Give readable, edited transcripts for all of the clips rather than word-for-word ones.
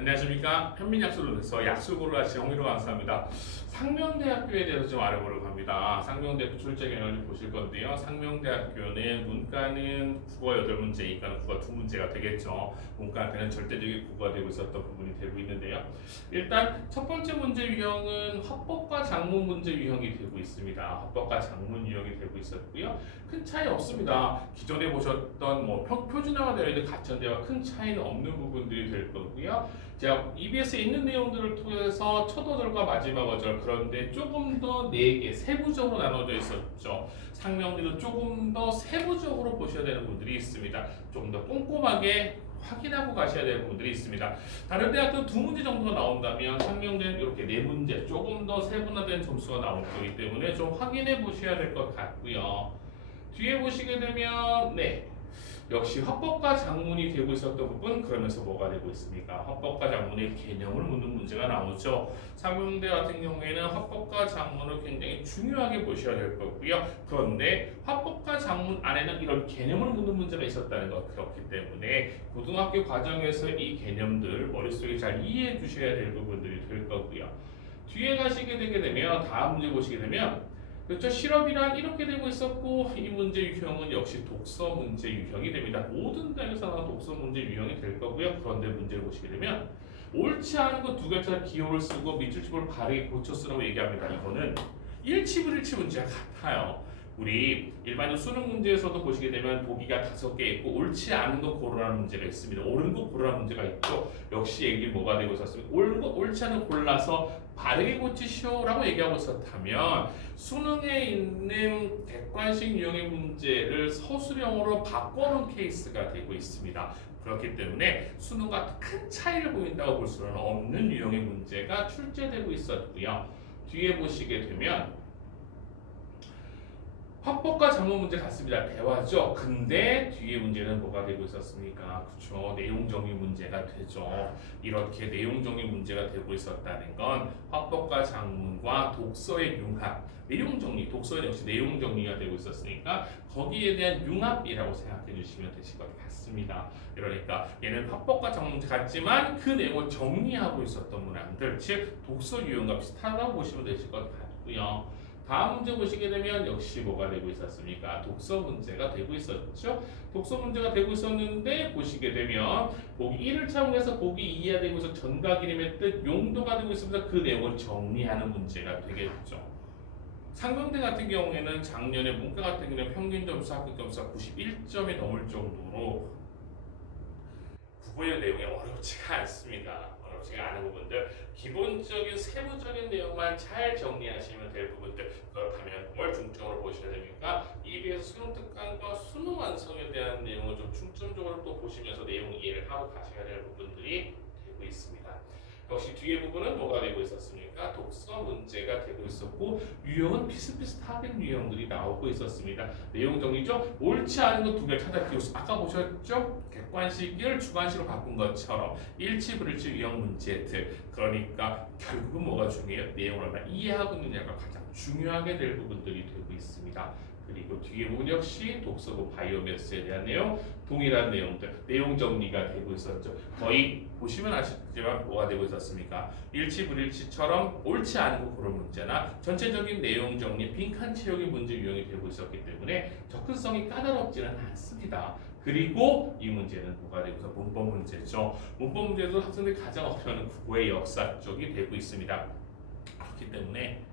안녕하십니까. 현민약술로에서 약술고를 하신 홍미로 강사입니다. 상명대학교에 대해서 좀 알아보려고 합니다. 상명대학교 출제 경향을 좀 보실 건데요. 상명대학교는 문과는 국어 8문제, 이과는 국어 2문제가 되겠죠. 문과한테는 절대적인 국어가 되고 있었던 부분이 되고 있는데요. 일단 첫 번째 문제 유형은 합법과 작문 문제 유형이 되고 있습니다. 합법과 작문 유형이 되고 있었고요. 큰 차이 없습니다. 기존에 보셨던 표준화가 되어 있는 가천대와 큰 차이는 없는 부분들이 될 거고요. 제가 EBS에 있는 내용들을 통해서 첫 어절과 마지막 어절, 그런데 조금 더 4개 세부적으로 나눠져 있었죠. 상명대도 조금 더 세부적으로 보셔야 되는 부분들이 있습니다. 좀 더 꼼꼼하게 확인하고 가셔야 되는 부분들이 있습니다. 다른 대학도 2문제 정도가 나온다면 상명대는 이렇게 4문제 조금 더 세분화된 점수가 나올 거기 때문에 좀 확인해 보셔야 될 것 같고요. 뒤에 보시게 되면 역시 합법과 작문이 되고 있었던 부분, 그러면서 뭐가 되고 있습니까? 합법과 작문의 개념을 묻는 문제가 나오죠. 상명대 같은 경우에는 합법과 작문을 굉장히 중요하게 보셔야 될 거고요. 그런데 합법과 작문 안에는 이런 개념을 묻는 문제가 있었다는 것, 그렇기 때문에 고등학교 과정에서 이 개념들 머릿속에 잘 이해해 주셔야 될 부분들이 될 거고요. 뒤에 가시게 되게 되면 다음 문제 보시게 되면 그렇죠. 실업이란 이렇게 되고 있었고, 이 문제 유형은 역시 독서 문제 유형이 됩니다. 모든 대학에서나 독서 문제 유형이 될 거고요. 그런데 문제를 보시게 되면 옳지 않은 거 2글자 기호를 쓰고 밑줄 칩을 바르게 고쳐 쓰라고 얘기합니다. 이거는 1치 문제가 같아요. 우리 일반적 수능 문제에서도 보시게 되면 보기가 5개 있고 옳지 않은 거 고르라는 문제가 있습니다. 옳은 거 고르라는 문제가 있죠. 역시 얘기 뭐가 되고 있었습니까? 옳은 거 옳지 않은 거 골라서 바르게 고치시오라고 얘기하고 있었다면, 수능에 있는 객관식 유형의 문제를 서술형으로 바꿔놓은 케이스가 되고 있습니다. 그렇기 때문에 수능과 큰 차이를 보인다고 볼 수는 없는 유형의 문제가 출제되고 있었고요. 뒤에 보시게 되면 합법과 작문 문제 같습니다. 대화죠. 근데 뒤에 문제는 뭐가 되고 있었습니까? 그렇죠. 내용 정리 문제가 되죠. 이렇게 내용 정리 문제가 되고 있었다는 건 합법과 작문과 독서의 융합, 내용 정리, 독서는 역시 내용 정리가 되고 있었으니까 거기에 대한 융합이라고 생각해 주시면 되실 것 같습니다. 그러니까 얘는 합법과 작문 문제 같지만 그 내용을 정리하고 있었던 문항들, 즉 독서 유형과 비슷하다고 보시면 되실 것 같고요. 다음 문제 보시게 되면 역시 뭐가 되고 있었습니까? 독서 문제가 되고 있었죠. 독서 문제가 되고 있었는데 보시게 되면 보기 1을 참고해서 보기 2가 되고 있어 전각 이름의 뜻, 용도가 되고 있습니다. 그 내용을 정리하는 문제가 되겠죠. 상명대 같은 경우에는 작년에 문과 같은 경우는 평균 점수, 합격 점수가 91점이 넘을 정도로 국어의 내용이 어렵지가 않습니다. 어렵지가 않은 부분들, 기본적인 세부적인 내용만 잘 정리하시면 될 부분들, 그렇다면 뭘 중점으로 보셔야 됩니까? EBS 수능 특강과 수능 완성에 대한 내용을 좀 중점적으로 또 보시면서 내용 이해를 하고 가셔야 될 부분들이 되고 있습니다. 역시 뒤에 부분은 뭐가 되고 있었습니까? 독서 문제가 되고 있었고, 유형은 비슷비슷하게 유형들이 나오고 있었습니다. 내용 정리죠. 옳지 않은 거 2개 찾아 기호수. 아까 보셨죠? 객관식을 주관식으로 바꾼 것처럼 일치 불일치 유형 문제들. 그러니까 결국은 뭐가 중요해요? 내용을 얼마나 이해하고 있느냐가 가장 중요하게 될 부분들이 되고 있습니다. 그리고 뒤에 부분 역시 독서부 바이오매스에 대한 내용, 동일한 내용들, 내용 정리가 되고 있었죠. 거의 보시면 아시겠지만 뭐가 되고 있었습니까? 일치 불일치처럼 옳지 않은 거 그런 문제나 전체적인 내용 정리, 빈칸 채우기 문제 유형이 되고 있었기 때문에 접근성이 까다롭지는 않습니다. 그리고 이 문제는 뭐가 되고 있어? 문법 문제죠. 문법 문제도 학생들이 가장 어려워하는 국어의 역사 쪽이 되고 있습니다. 그렇기 때문에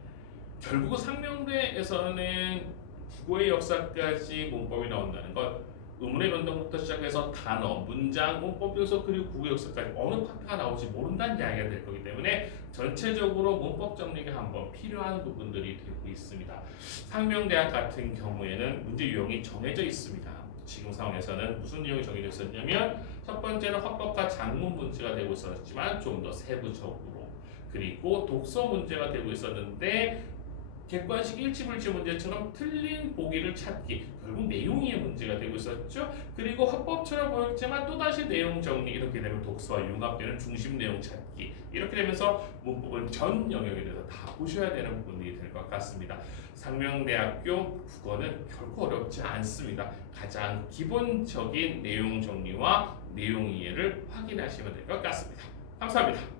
결국은 상명대에서는 국어의 역사까지 문법이 나온다는 것, 의문의 변동부터 시작해서 단어, 문장, 문법 요소, 그리고 국어 역사까지 어느 파트가 나올지 모른다는 이야기가 될 거기 때문에 전체적으로 문법 정리가 한번 필요한 부분들이 되고 있습니다. 상명대학 같은 경우에는 문제 유형이 정해져 있습니다. 지금 상황에서는 무슨 유형이 정해져 있었냐면, 첫 번째는 합법과 작문 문제가 되고 있었지만 좀 더 세부적으로, 그리고 독서 문제가 되고 있었는데 객관식 일치불치 문제처럼 틀린 보기를 찾기, 결국 내용의 문제가 되고 있었죠. 그리고 합법처럼 보였지만 또다시 내용 정리, 이렇게 되면 독서와 융합되는 중심 내용 찾기, 이렇게 되면서 문법은 전 영역에 대해서 다 보셔야 되는 부분이 될 것 같습니다. 상명대학교 국어는 결코 어렵지 않습니다. 가장 기본적인 내용 정리와 내용 이해를 확인하시면 될 것 같습니다. 감사합니다.